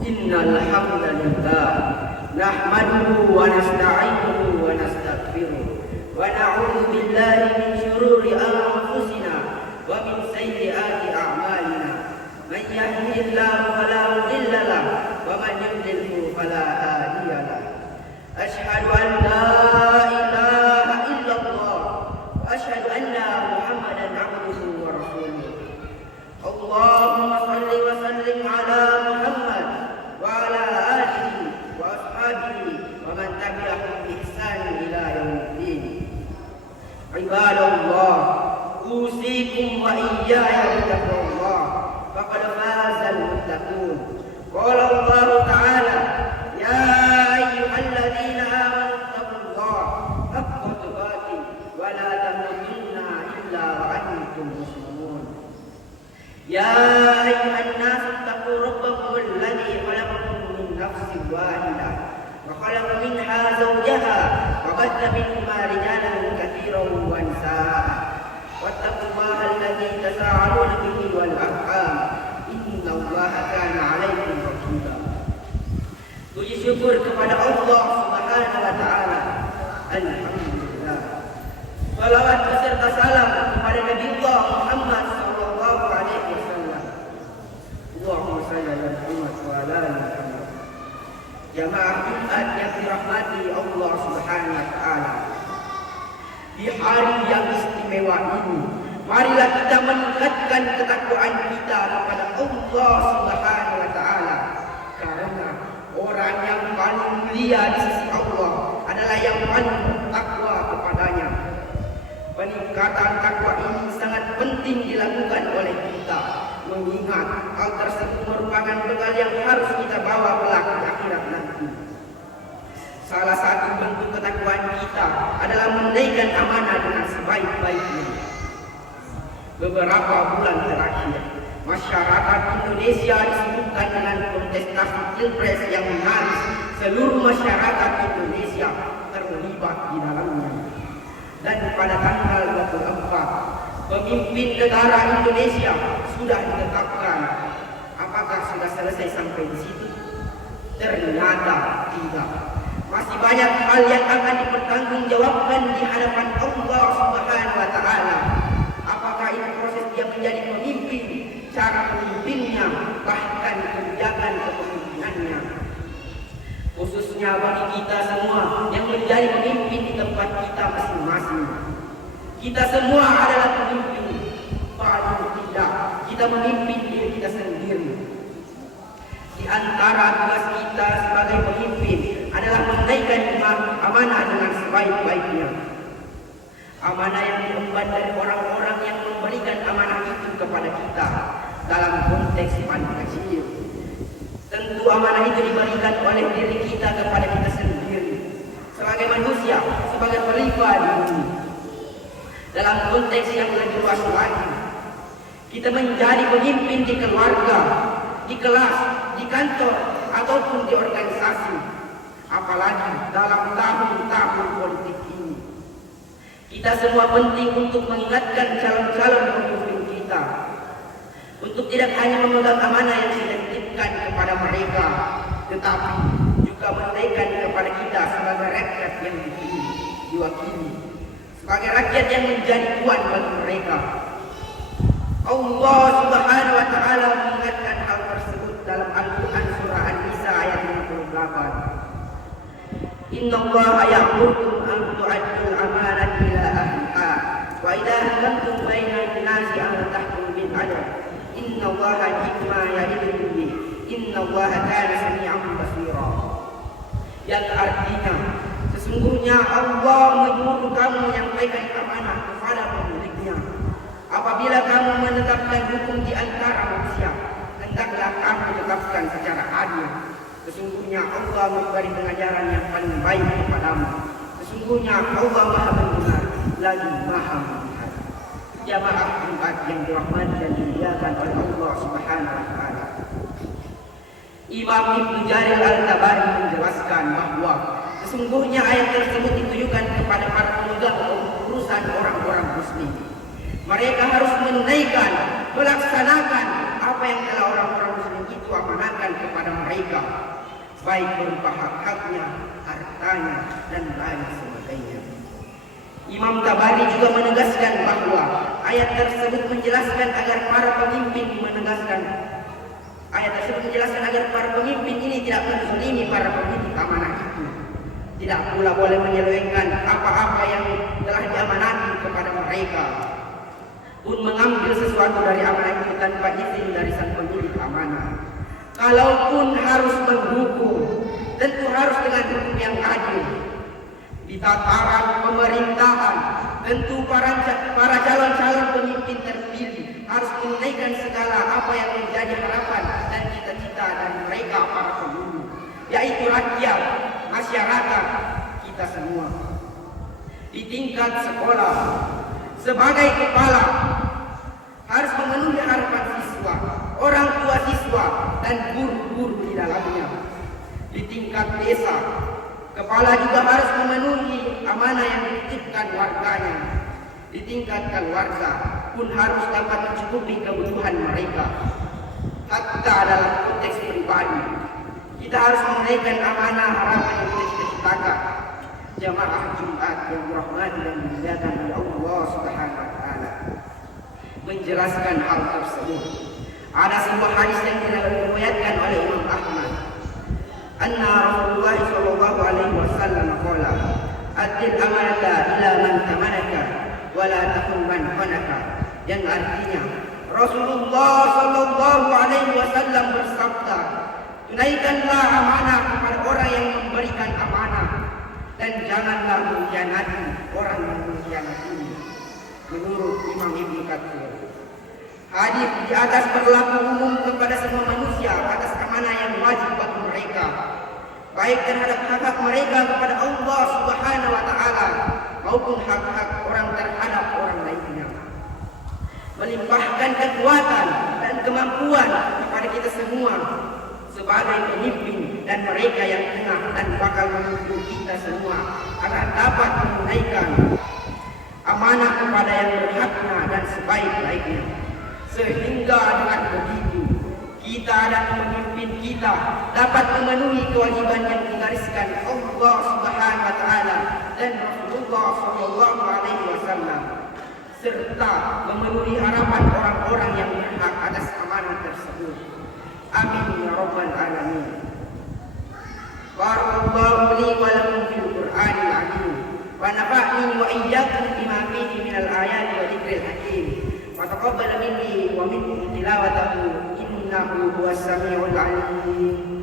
Innal hamdalillah nahmaduhu wa nasta'inuhu wa nastaghfiruh wa na'udzu billahi min shururi anfusina wa min sayyiati a'malina. Man yahdihillahu fala mudilla lahu wa man yudlilhu fala hadiya lahu. Asyhadu an la ilaha illallah wa asyhadu anna Muhammadan 'abduhu wa rasuluh. Allahumma shalli wa sallim ala Muhammad wa ala alihi wa ashabihi wa man tabi'ahum bi ihsan ila yaumiddin. Ibadallah, usikum wa iyaya bittaqwallah faqad fazal muttaqun. Qala Allah ta'ala, ya ayyuhalladzina amanu taqullaha haqqa tuqatih wa la tamutunna illa wa antum muslimun. Ya ayyuhan nas taqu rabbakum alladzi khalaqakum min nafsin wahidah wa khalaqa minha zawjaha wa batha minhuma rijalan katsiran wa nisaa. Wattaqullaha alladzi tasaaluna bihi wal arham innallaha kana 'alaikum raqiba. Puji syukur kepada Allah Subhanahu wa taala. Alhamdulillah. Salawat beserta salam kepada Nabi Allah Muhammad sallallahu alaihi wasallam. Allahumma shalli ala Muhammad wa ala ali Muhammad. Jamaah Jumat yang dirahmati Allah Subhanahu wa taala. Di hari yang istimewa ini, marilah kita meningkatkan ketakwaan kita kepada Allah Subhanahu wa taala. Karena orang yang paling mulia di sisi Allah adalah yang paling bertakwa kepadanya. Peningkatan takwa ini sangat penting dilakukan oleh kita, mengingat hal tersebut merupakan bekal yang harus kita bawa kelak di akhirat nanti. Salah satu bentuk ketakwaan kita adalah menunaikan amanah dengan sebaik-baiknya. Beberapa bulan terakhir, masyarakat Indonesia disibukkan dengan kontestasi pilpres yang menarik. Seluruh masyarakat Indonesia terlibat di dalamnya. Dan pada tanggal 24, pemimpin negara Indonesia sudah ditetapkan. Apakah sudah selesai sampai di situ? Ternyata tidak. Masih banyak hal yang akan dipertanggungjawabkan di hadapan Allah Subhanahu wa taala. Apakah ini proses dia menjadi pemimpin, cara pemimpinnya, bahkan kebijakan kepemimpinannya. Khususnya bagi kita semua yang menjadi pemimpin di tempat kita masing-masing. Kita semua adalah pemimpin. Paling tidak, kita memimpin diri kita sendiri. Di antara tugas kita sebagai pemimpin adalah menunaikan amanah dengan sebaik-baiknya. Amanah yang diemban dari orang-orang yang memberikan amanah itu kepada kita dalam konteks paling kecil. Tentu amanah itu diberikan oleh diri kita kepada kita sendiri sebagai manusia, sebagai khalifah di bumi. Dalam konteks yang lebih luas lagi, kita menjadi pemimpin di keluarga, di kelas, di kantor, ataupun di organisasi. Apalagi dalam tahun-tahun politik ini, kita semua penting untuk mengingatkan calon-calon pemimpin kita untuk tidak hanya memegang amanah yang dititipkan kepada mereka, tetapi juga menunaikan kepada kita sebagai rakyat yang dipilih, diwakili, sebagai rakyat yang menjadi tuan bagi mereka. Allah Subhanahu wa taala mengingatkan hal tersebut dalam Al-Qur'an surah An-Nisa ayat 58. Innallaha ya'murukum an tu'addul amanati ila ahliha wa idza hakamtum baina an-nasi an tahkumu bil 'adl innallaha ni'ma ya'idukum bih innallaha kana sami'an basira. Yang artinya, sesungguhnya Allah menyuruh kamu menyampaikan amanah kepada pemiliknya. Apabila kamu menetapkan hukum di antara manusia, hendaklah kamu tetapkan secara adil. Sesungguhnya Allah memberi pengajaran yang paling baik kepadamu. Sesungguhnya Allah Maha mendengar lagi Maha melihat. Jamaah Jumat yang dirahmati dan dimuliakan oleh Allah Subhanahu wa taala. Imam Ibnu Jarir Al-Tabari menjelaskan bahwa sesungguhnya ayat tersebut ditujukan kepada para pemegang urusan orang-orang muslim. Mereka harus menunaikan, melaksanakan apa yang telah orang-orang muslim itu amanahkan tunaikan kepada mereka, baik berupa hak-haknya, hartanya, dan lain sebagainya. Imam Tabari juga menegaskan bahwa ayat tersebut menjelaskan agar para pemimpin ini tidak menzalimi para pemimpin amanah itu. Tidak pula boleh menyelewengkan apa-apa yang telah diamanati kepada mereka, pun mengambil sesuatu dari amanah itu tanpa izin dari sang pemilik amanah. Kalaupun harus menghukum, tentu harus dengan hukum yang adil. Di tataran pemerintahan, tentu para calon-calon pemimpin terpilih harus menunaikan segala apa yang menjadi harapan dan cita-cita dari mereka para pemilih, yaitu rakyat, masyarakat, kita semua. Di tingkat sekolah, sebagai kepala harus memenuhi harapan siswa, orang tua siswa, dan guru-guru di dalamnya. Di tingkat desa, kepala juga harus memenuhi amanah yang dititipkan warganya. Di tingkat keluarga pun harus dapat mencukupi kebutuhan mereka. Hatta dalam konteks pribadi, kita harus menunaikan amanah harapan yang kita cita-citakan. Jamaah Jumat yang dirahmati dan dimuliakan oleh Allah Subhanahu wa taala menjelaskan hal tersebut. Ada sebuah hadis yang diriwayatkan oleh Imam Ahmad, anna Rasulullah sallallahu alaihi wasallam qala, "Addil amanata ila man tamanaka wa la takhun man khanaka." Yang artinya Rasulullah sallallahu alaihi wasallam bersabda, tunaikanlah amanah kepada orang yang memberikan amanah dan janganlah mengkhianati orang yang mengkhianati. Menurut Imam Ibnu Katsir, hadis di atas berlaku umum kepada semua manusia atas amanah yang wajib bagi mereka, baik terhadap hak-hak mereka kepada Allah Subhanahu wa taala maupun hak-hak orang terhadap orang lainnya. Melimpahkan kekuatan dan kemampuan kepada kita semua sebagai pemimpin dan mereka yang tengah dan bakal memimpin kita semua agar dapat menunaikan amanah kepada yang berhaknya dan sebaik-baiknya, sehingga dengan begitu kita dan pemimpin kita dapat memenuhi kewajiban yang digariskan Allah Subhanahu wa taala dan Rasulullah sallallahu alaihi wasallam, serta memenuhi harapan orang-orang yang berhak atas amanah tersebut. Amin ya rabbal alamin. Barakallahu li wa lakum fil Qur'anil azim wa nafa'ni wa iyyakum bima fihi minal ayati wa dzikril hakim. Wa taqabbal minni wa minkum tilawatahu innahu huwas samiul alim.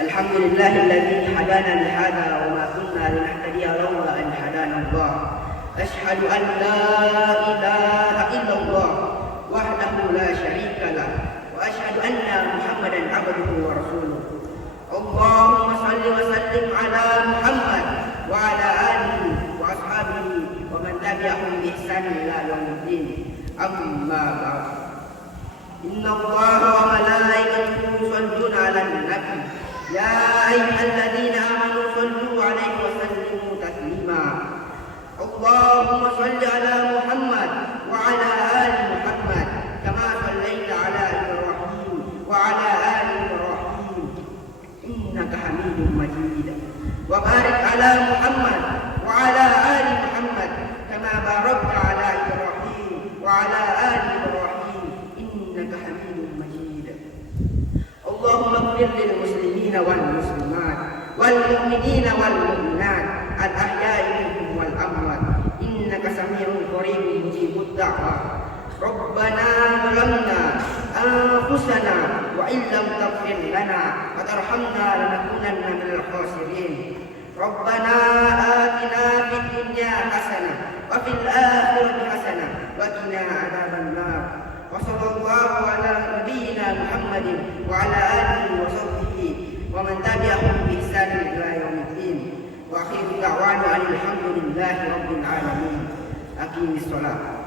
Alhamdulillahilladzi hadana li hadza wa ma kunna linahtadiya laula an hadana Allah. Asyhadu an la ilaha illallah wahdahu la syarika lah wa asyhadu anna Muhammadan abduhu wa rasuluh. Allahumma shalli wa sallim ala Muhammad wa ala alihi wa ashabihi wa man tabi'ahum bi ihsan ila yaumiddin. Amma ba'd. Inna Allaha wa malaikatahu yusholluna 'alan nabi. Ya ayyuhalladzina amanu shallu 'alaihi wa sallimu taslima. Allahumma shalli 'ala Muhammad wa 'ala ali Muhammad kama shallaita 'ala Ibrahim wa 'ala ali Ibrahim innaka Hamidum Majid. Wa barik 'ala Muhammad wa 'ala ali Muhammad kama barakta 'ala Ibrahim wa 'ala ali Ibrahim innaka Hamidum Majid. Allahumma ighfir lil muslimina wal muslimat wal mu'minina wal mu'minat al ahya'i minhum wal amwat innaka sami'un qaribun mujibud da'wah. Rabbana zalamna anfusana wa in lam taghfir lana wa tarhamna lanakunanna minal khasirin. Rabbana atina fid dunya hasanah wa fil akhirati hasanah wa qina adzaban nar. Wa sallallahu ala nabiyyina Muhammadin wa ala alihi wa sahbihi wa man tabi'ahum bi ihsan ila yaumiddin. Wa akhiru da'wana alhamdulillahi rabbil alamin. Aqimis shalah.